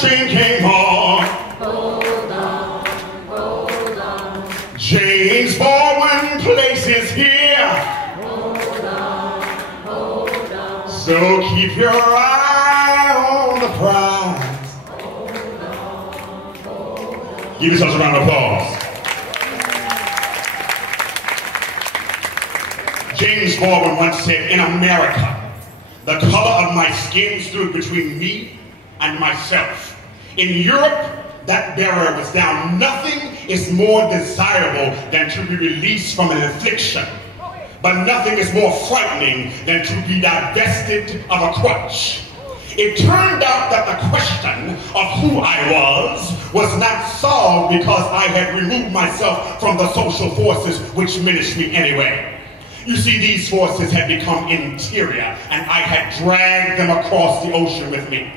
train came on. Hold on, hold on. James Baldwin Place is here. Hold on, hold on. So keep your eye on the prize. Hold on, hold on. Give yourselves a round of applause. James Baldwin once said, in America, the color of my skin stood between me and myself. In Europe, that barrier was down. Nothing is more desirable than to be released from an affliction. But nothing is more frightening than to be divested of a crutch. It turned out that the question of who I was not solved because I had removed myself from the social forces which menaced me anyway. You see, these forces had become interior, and I had dragged them across the ocean with me.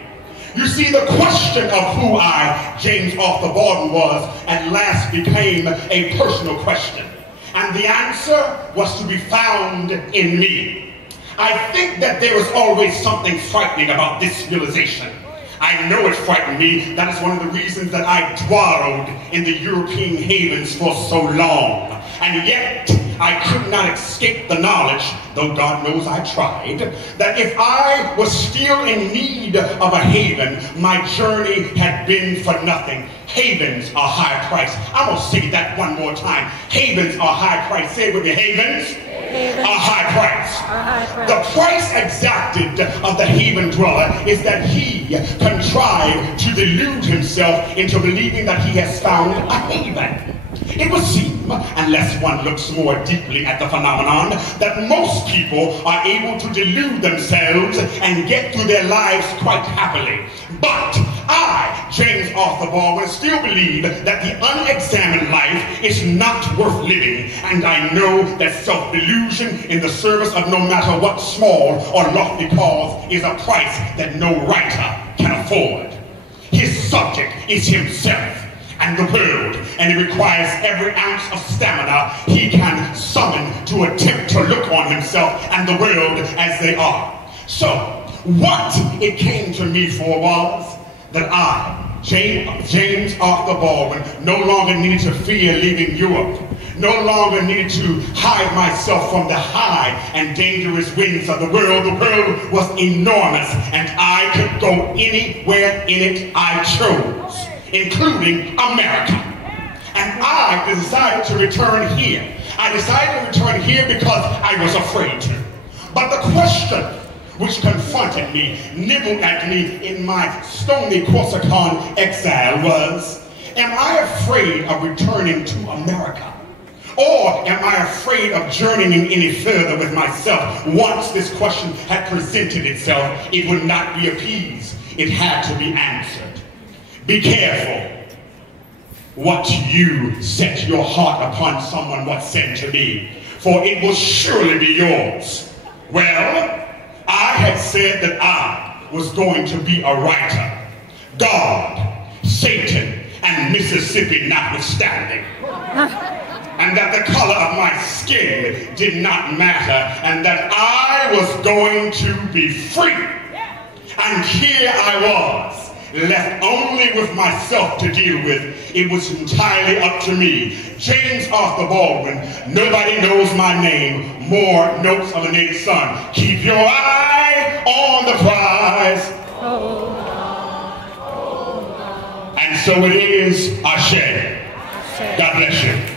You see, the question of who I, James Arthur Baldwin, was at last became a personal question. And the answer was to be found in me. I think that there is always something frightening about this realization. I know it frightened me. That is one of the reasons that I dwelled in the European havens for so long. And yet, I could not escape the knowledge, though God knows I tried, that if I was still in need of a haven, my journey had been for nothing. Havens are high price. I'm going to say that one more time. Havens are high price. Say it with me. Havens are high price. The price exacted of the haven dweller is that he contrived to delude himself into believing that he has found a haven. It would seem, unless one looks more deeply at the phenomenon, that most people are able to delude themselves and get through their lives quite happily. But I, James Arthur Baldwin, still believe that the unexamined life is not worth living, and I know that self-delusion in the service of no matter what small or lofty cause is a price that no writer can afford. His subject is himself and the world, and it requires every ounce of stamina he can summon to attempt to look on himself and the world as they are. So, what it came to me for was that I, James Arthur Baldwin, no longer needed to fear leaving Europe, no longer needed to hide myself from the high and dangerous winds of the world. The world was enormous, and I could go anywhere in it I chose, including America. And I decided to return here. I decided to return here because I was afraid to. But the question which confronted me, nibbled at me in my stony Corsican exile was, am I afraid of returning to America? Or am I afraid of journeying any further with myself? Once this question had presented itself, it would not be appeased. It had to be answered. Be careful what you set your heart upon, someone once said to me, for it will surely be yours. Well, I had said that I was going to be a writer. God, Satan, and Mississippi notwithstanding. And that the color of my skin did not matter, and that I was going to be free. And here I was, left only with myself to deal with. It was entirely up to me. James Arthur Baldwin, nobody knows my name. More notes of a native son. Keep your eye on the prize. Hold on, hold on. And so it is, Ashe. God bless you.